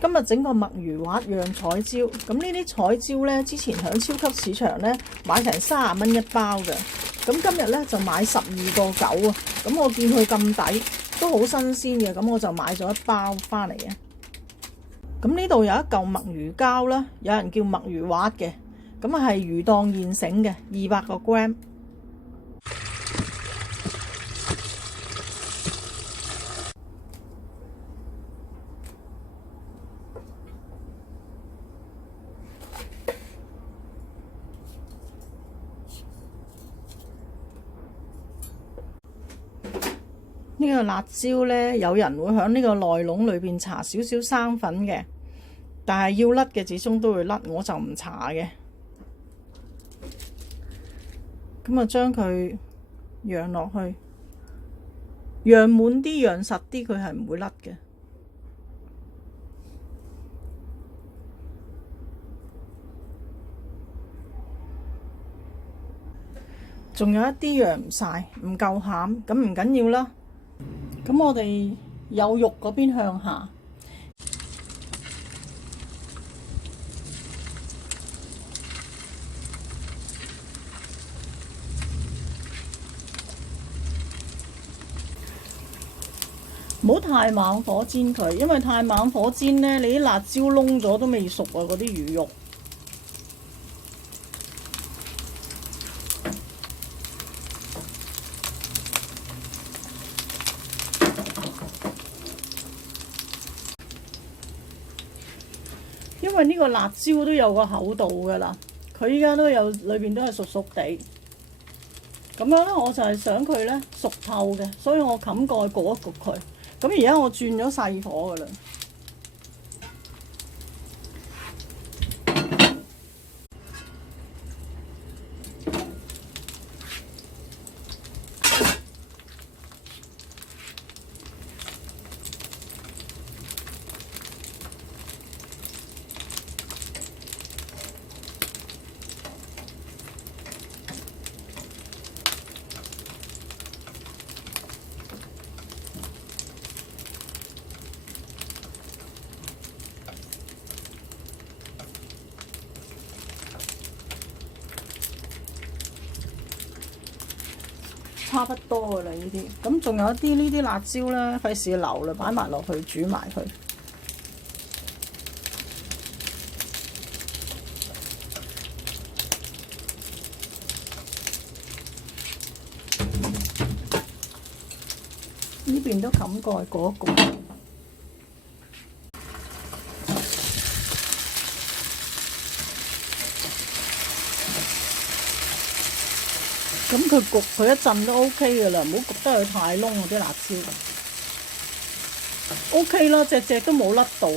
今日整個墨魚滑釀彩椒，咁呢啲彩椒呢，之前喺超級市場呢買成30蚊一包嘅，咁今日呢就買12.9啊，咁我見佢咁抵，都好新鮮嘅，咁我就買咗一包翻嚟嘅。咁呢度有一嚿墨魚膠啦，有人叫墨魚滑嘅，咁啊係魚檔現成嘅，200個 gram。呢個辣椒呢，有人會喺呢個內籠裏邊搽少少生粉嘅，但係要甩嘅始終都會甩，我就唔搽嘅。咁啊，將佢釀落去，釀滿啲，釀實啲，佢係唔會甩嘅。仲有一啲釀唔晒，唔夠餡，咁唔緊要啦。咁我哋有肉嗰邊向下，唔好太猛火煎佢，因為太猛火煎呢，你啲辣椒燶咗都未熟啊，嗰啲魚肉。因為呢個辣椒都有個厚度噶啦，佢依家都有裏邊都係熟熟地，咁樣咧我就係想佢咧熟透嘅，所以我冚蓋焗一焗佢。咁而家我轉咗細火噶啦。差不多噶啦，呢啲咁仲有一啲呢啲辣椒咧，費事留啦，擺埋落去煮埋佢。呢邊都冚蓋嗰個。咁佢焗佢一陣都 OK 嘅啦，唔好焗得佢太燶啊啲辣椒。OK 啦，隻隻都冇甩到，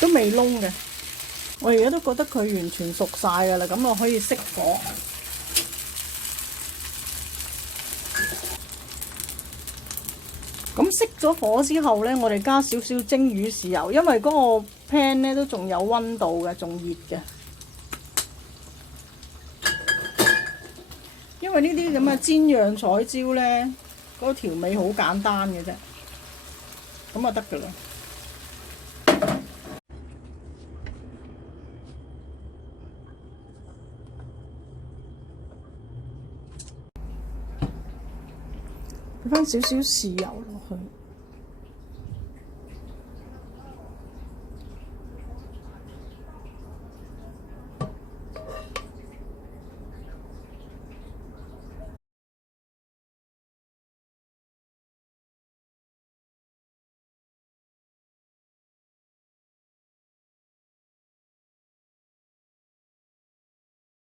都未燶嘅。我而家都覺得佢完全熟晒嘅啦，咁我可以熄火。咁熄咗火之後呢，我哋加少少蒸魚豉油，因為嗰個 pan 呢都仲有溫度嘅，仲熱嘅。因為呢啲咁嘅煎釀彩椒呢，嗰個調味好簡單嘅啫，咁就得㗎啦。俾翻少少豉油落去。